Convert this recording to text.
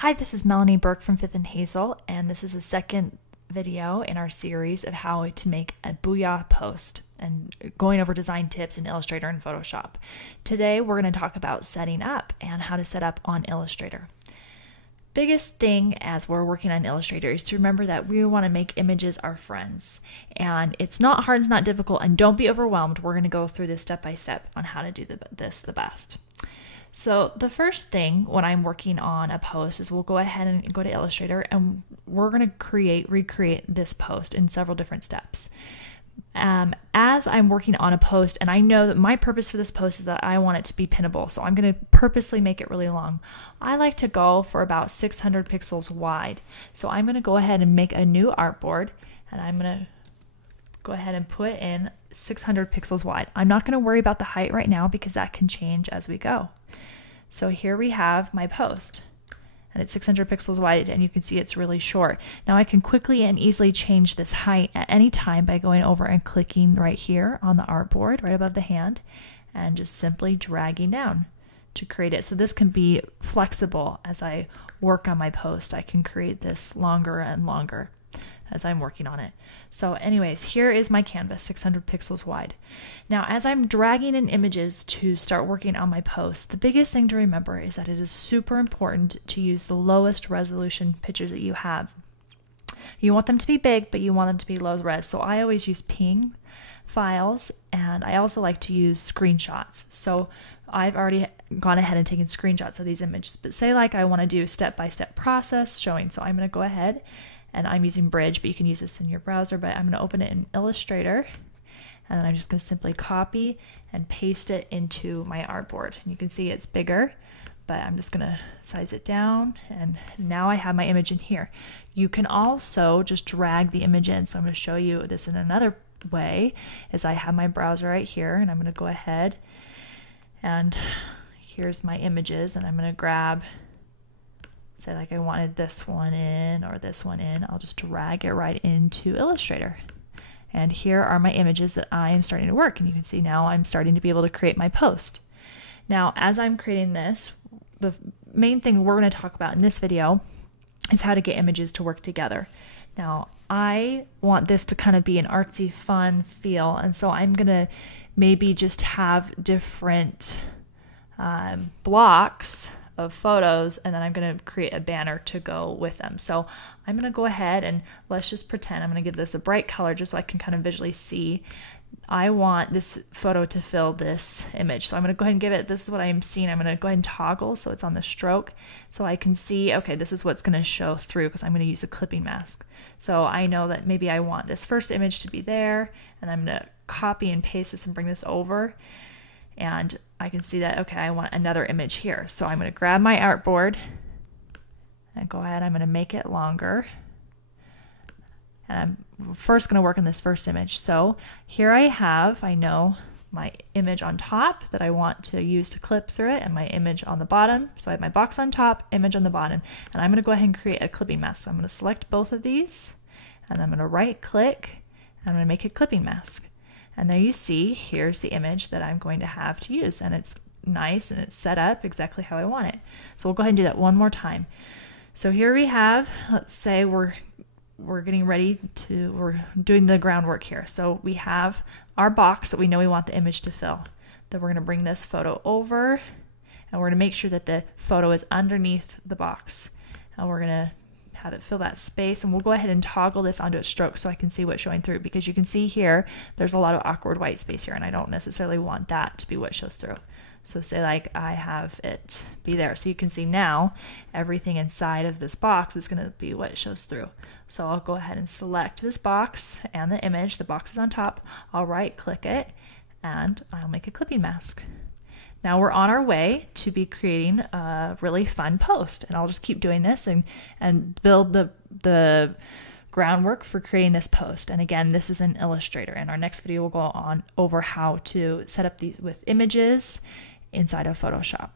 Hi, this is Melanie Burke from Fifth and Hazel, and this is the second video in our series of how to make a booyah post and going over design tips in Illustrator and Photoshop. Today we're going to talk about setting up and how to set up on Illustrator. Biggest thing as we're working on Illustrator is to remember that we want to make images our friends, and it's not hard, it's not difficult, and don't be overwhelmed. We're going to go through this step by step on how to do this the best. So the first thing when I'm working on a post is we'll go ahead and go to Illustrator and we're going to recreate this post in several different steps. As I'm working on a post, and I know that my purpose for this post is that I want it to be pinnable, so I'm going to purposely make it really long. I like to go for about 600 pixels wide. So I'm going to go ahead and make a new artboard, and I'm going to go ahead and put in 600 pixels wide. I'm not going to worry about the height right now because that can change as we go. So here we have my post, and it's 600 pixels wide, and you can see it's really short. Now I can quickly and easily change this height at any time by going over and clicking right here on the artboard, right above the hand, and just simply dragging down to create it. So this can be flexible as I work on my post. I can create this longer and longer as I'm working on it. So anyways, here is my canvas, 600 pixels wide. Now, as I'm dragging in images to start working on my post, the biggest thing to remember is that it is super important to use the lowest resolution pictures that you have. You want them to be big, but you want them to be low res. So I always use PNG files, and I also like to use screenshots. So I've already gone ahead and taken screenshots of these images, but say like I want to do step-by-step process showing. So I'm going to go ahead, and I'm using Bridge, but you can use this in your browser, but I'm going to open it in Illustrator, and then I'm just going to simply copy and paste it into my artboard. And you can see it's bigger, but I'm just going to size it down, and now I have my image in here. You can also just drag the image in, so I'm going to show you this in another way, is I have my browser right here, and I'm going to go ahead, and here's my images, and I'm going to grab, say like I wanted this one in or this one in, I'll just drag it right into Illustrator. And here are my images that I am starting to work, and you can see now I'm starting to be able to create my post. Now, as I'm creating this, the main thing we're going to talk about in this video is how to get images to work together. Now, I want this to kind of be an artsy, fun feel, and so I'm going to maybe just have different blocks of photos, and then I'm going to create a banner to go with them. So I'm going to go ahead and let's just pretend I'm going to give this a bright color just so I can kind of visually see. I want this photo to fill this image. So I'm going to go ahead and give it, this is what I'm seeing. I'm going to go ahead and toggle so it's on the stroke so I can see, okay, this is what's going to show through because I'm going to use a clipping mask. So I know that maybe I want this first image to be there, and I'm going to copy and paste this and bring this over. And I can see that, okay, I want another image here. So I'm going to grab my artboard and go ahead, I'm going to make it longer. And I'm first going to work on this first image. So here I have, I know my image on top that I want to use to clip through it, and my image on the bottom. So I have my box on top, image on the bottom, and I'm going to go ahead and create a clipping mask. So I'm going to select both of these, and I'm going to right click, and I'm going to make a clipping mask. And there you see, here's the image that I'm going to have to use, and it's nice and it's set up exactly how I want it. So we'll go ahead and do that one more time. So here we have, let's say we're getting ready to, we're doing the groundwork here. So we have our box that we know we want the image to fill. Then we're going to bring this photo over, and we're going to make sure that the photo is underneath the box. And we're going to have it fill that space, and we'll go ahead and toggle this onto a stroke so I can see what's showing through, because you can see here there's a lot of awkward white space here, and I don't necessarily want that to be what shows through. So say like I have it be there, so you can see now everything inside of this box is going to be what shows through. So I'll go ahead and select this box and the image, the box is on top, I'll right click it, and I'll make a clipping mask. Now we're on our way to be creating a really fun post, and I'll just keep doing this and build the groundwork for creating this post. And again, this is in Illustrator, and our next video will go on over how to set up these with images inside of Photoshop.